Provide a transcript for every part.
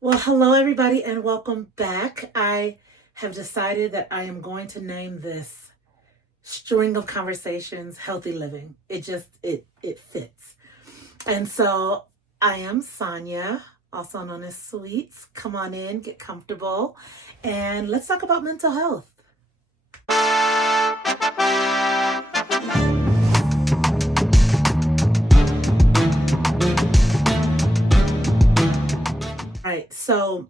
Well, hello, everybody, and welcome back. I have decided that I am going to name this string of conversations healthy living. It fits. And so I am Sonia, also known as Sweets. Come on in, get comfortable, and let's talk about mental health. Right. So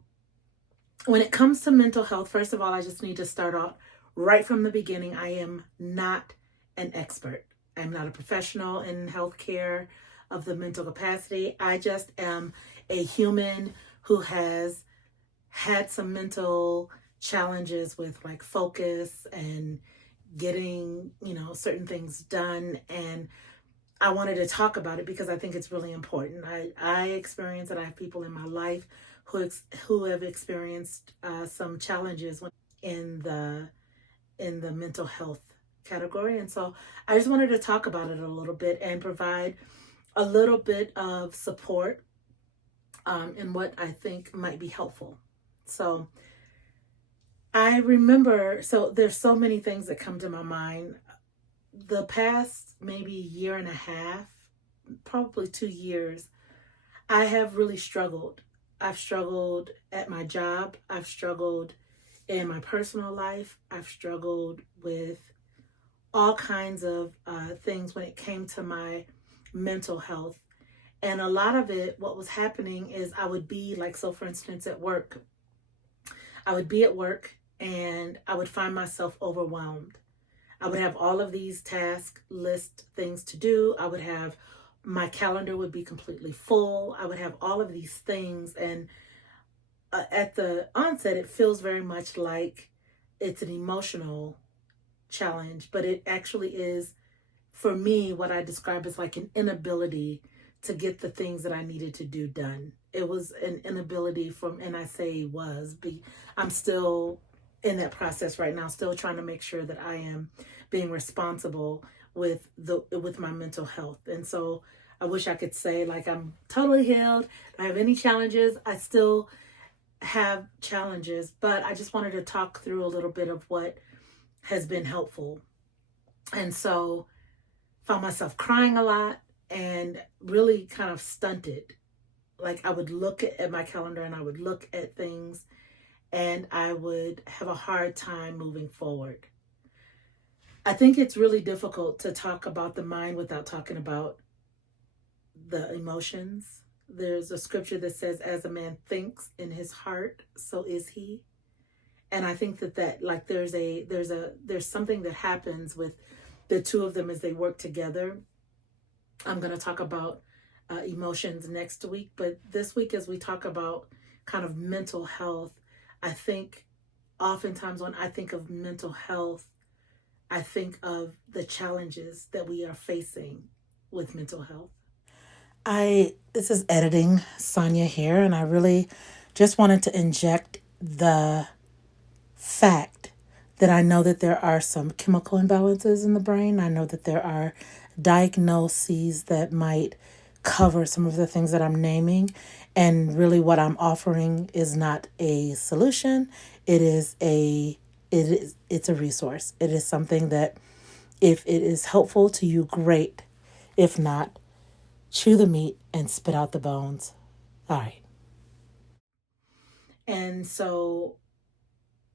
when it comes to mental health, first of all, I just need to start off right from the beginning. I am not an expert. I'm not a professional in healthcare of the mental capacity. I just am a human who has had some mental challenges with like focus and getting, certain things done. And I wanted to talk about it because I think it's really important. I experience it. I have people in my life who have experienced some challenges in the in the mental health category, and so I just wanted to talk about it a little bit and provide a little bit of support in what I think might be helpful. So I remember, so there's so many things that come to my mind. The past maybe year and a half, probably 2 years, I have really struggled. I've struggled at my job. I've struggled in my personal life. I've struggled with all kinds of things when it came to my mental health. And a lot of it, what was happening is I would be like, so for instance, at work, I would be at work and I would find myself overwhelmed. I would have all of these task list things to do. I would have my calendar would be completely full. I would have all of these things. And at the onset, it feels very much like it's an emotional challenge, but it actually is, for me, what I describe as like an inability to get the things that I needed to do done. It was an inability from, and I say I'm still in that process right now, still trying to make sure that I am being responsible with my mental health. And so I wish I could say like I'm totally healed. I have any challenges. I still have challenges, but I just wanted to talk through a little bit of what has been helpful. And so found myself crying a lot and really kind of stunted. Like I would look at my calendar and I would look at things and I would have a hard time moving forward. I think it's really difficult to talk about the mind without talking about the emotions. There's a scripture that says, as a man thinks in his heart, so is he. And I think that like there's something that happens with the two of them as they work together. I'm going to talk about emotions next week, but this week, as we talk about kind of mental health, I think oftentimes when I think of mental health, I think of the challenges that we are facing with mental health. This is editing Sonia here, and I really just wanted to inject the fact that I know that there are some chemical imbalances in the brain. I know that there are diagnoses that might cover some of the things that I'm naming. And really what I'm offering is not a solution. It's a resource. It is something that if it is helpful to you, great. If not, chew the meat and spit out the bones. All right. And so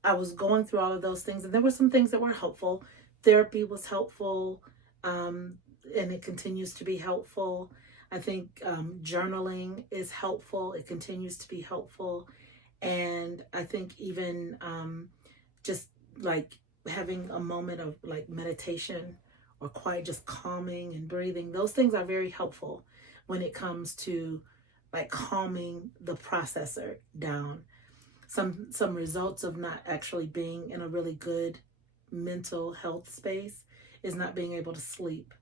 I was going through all of those things, and there were some things that were helpful. Therapy was helpful, um, and it continues to be helpful. I think journaling is helpful. It continues to be helpful, and I think even just like having a moment of like meditation or quiet, just calming and breathing. Those things are very helpful when it comes to like calming the processor down. Some results of not actually being in a really good mental health space is not being able to sleep,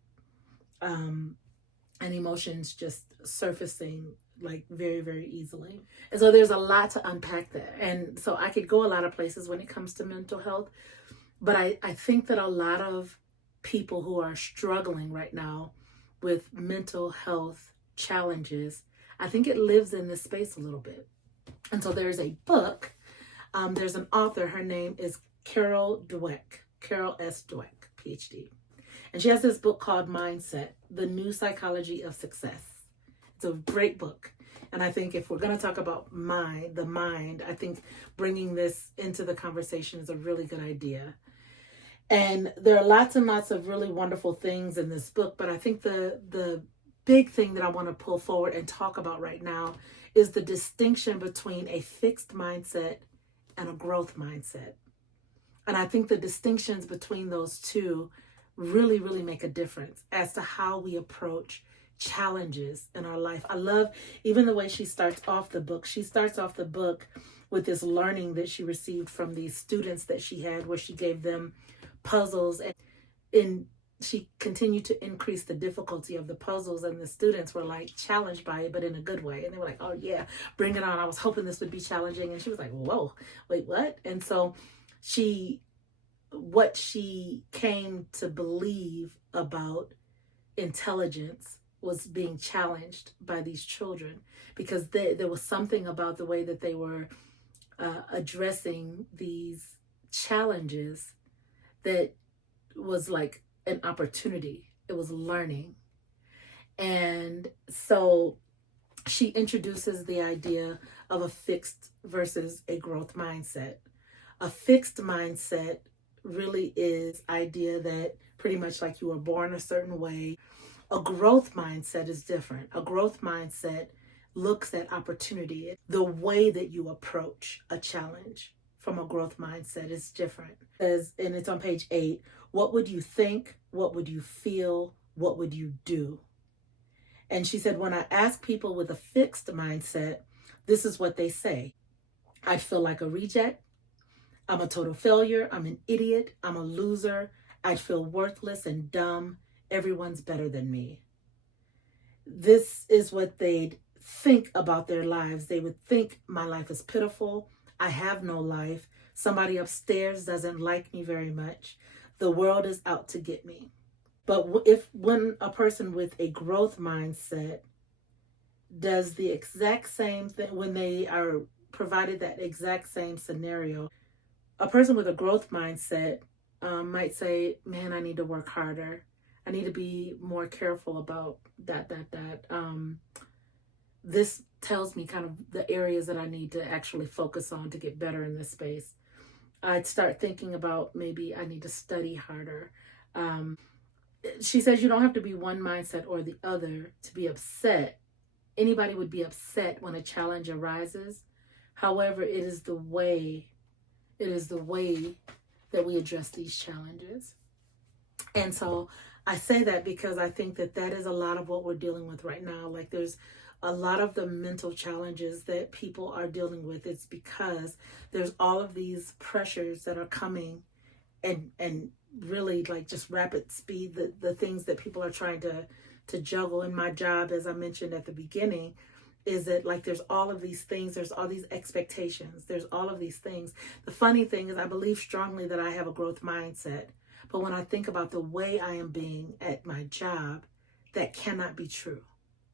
um, and emotions just surfacing like very, very easily. And so there's a lot to unpack there, and so I could go a lot of places when it comes to mental health, but I think that a lot of people who are struggling right now with mental health challenges, I think it lives in this space a little bit. And so there's a book, there's an author, her name is Carol Dweck, Carol S. Dweck, PhD. And she has this book called Mindset, The New Psychology of Success. It's a great book. And I think if we're going to talk about the mind, I think bringing this into the conversation is a really good idea. And there are lots and lots of really wonderful things in this book, but I think the big thing that I want to pull forward and talk about right now is the distinction between a fixed mindset and a growth mindset. And I think the distinctions between those two really, really make a difference as to how we approach challenges in our life. I love even the way she starts off the book. She starts off the book with this learning that she received from these students that she had, where she gave them puzzles, and she continued to increase the difficulty of the puzzles, and the students were like challenged by it, but in a good way. And they were like, oh yeah, bring it on. I was hoping this would be challenging. And she was like, whoa, wait, what? And so what she came to believe about intelligence was being challenged by these children, because there was something about the way that they were addressing these challenges that was like an opportunity. It was learning. And so she introduces the idea of a fixed versus a growth mindset. A fixed mindset really is idea that pretty much like you were born a certain way. A growth mindset is different. A growth mindset looks at opportunity. The way that you approach a challenge from a growth mindset is different. And it's on page 8. What would you think? What would you feel? What would you do? And she said, when I ask people with a fixed mindset, this is what they say. I'd feel like a reject. I'm a total failure. I'm an idiot. I'm a loser. I'd feel worthless and dumb. Everyone's better than me. This is what they'd think about their lives. They would think my life is pitiful. I have no life. Somebody upstairs doesn't like me very much. The world is out to get me. But when a person with a growth mindset does the exact same thing, when they are provided that exact same scenario, a person with a growth mindset might say, man, I need to work harder. I need to be more careful about that. This tells me kind of the areas that I need to actually focus on to get better in this space. I'd start thinking about maybe I need to study harder. She says you don't have to be one mindset or the other to be upset. Anybody would be upset when a challenge arises. However, it is the way that we address these challenges. And so I say that because I think that is a lot of what we're dealing with right now. Like there's a lot of the mental challenges that people are dealing with. It's because there's all of these pressures that are coming and really like just rapid speed, the things that people are trying to juggle. In my job, as I mentioned at the beginning, is that like there's all of these things, there's all these expectations, there's all of these things. The funny thing is I believe strongly that I have a growth mindset. But when I think about the way I am being at my job, that cannot be true.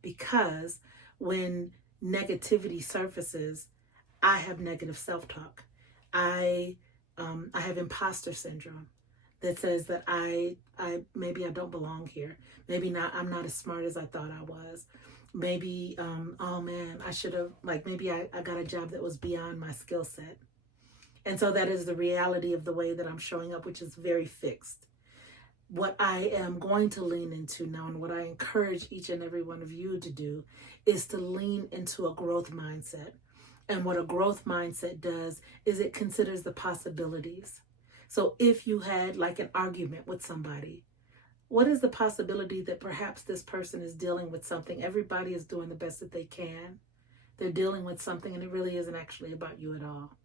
Because when negativity surfaces, I have negative self-talk. I have imposter syndrome that says that I maybe I don't belong here. Maybe I'm not as smart as I thought I was. Maybe, oh man, I should have, maybe I got a job that was beyond my skill set. And so that is the reality of the way that I'm showing up, which is very fixed. What I am going to lean into now, and what I encourage each and every one of you to do, is to lean into a growth mindset. And what a growth mindset does is it considers the possibilities. So if you had like an argument with somebody, what is the possibility that perhaps this person is dealing with something? Everybody is doing the best that they can. They're dealing with something, and it really isn't actually about you at all.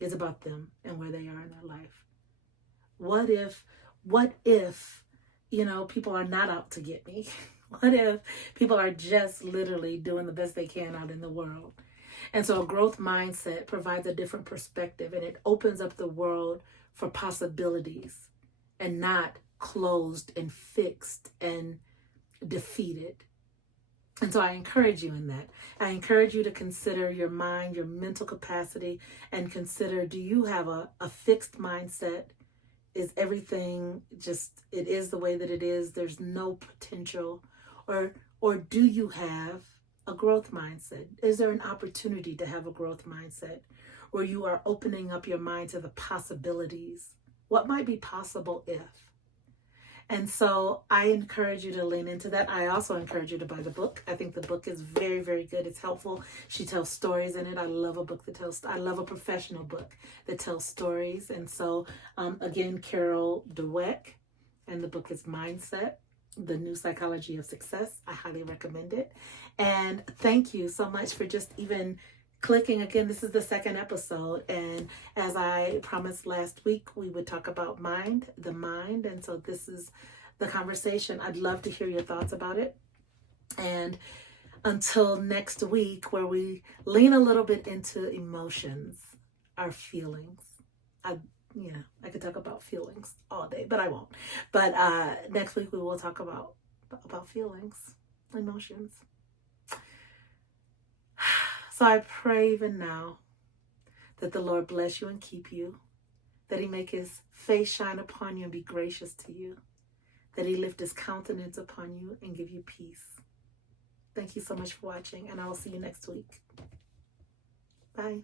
It's about them and where they are in their life. What if, people are not out to get me? What if people are just literally doing the best they can out in the world? And so a growth mindset provides a different perspective, and it opens up the world for possibilities and not closed and fixed and defeated. And so I encourage you in that. I encourage you to consider your mind, your mental capacity, and consider, do you have a fixed mindset? Is everything just, it is the way that it is? There's no potential? Or do you have a growth mindset? Is there an opportunity to have a growth mindset where you are opening up your mind to the possibilities? What might be possible if? And so I encourage you to lean into that. I also encourage you to buy the book. I think the book is very, very good. It's helpful. She tells stories in it. I love a book that tells, I love a professional book that tells stories. And so, again, Carol Dweck, and the book is Mindset, The New Psychology of Success. I highly recommend it. And thank you so much for just even clicking. Again, this is the second episode, and as I promised last week, we would talk about the mind, and so this is the conversation. I'd love to hear your thoughts about it. And until next week, where we lean a little bit into emotions, our feelings. I could talk about feelings all day, but I won't. But next week we will talk about feelings, emotions. So I pray even now that the Lord bless you and keep you, that he make his face shine upon you and be gracious to you, that he lift his countenance upon you and give you peace. Thank you so much for watching, and I will see you next week. Bye.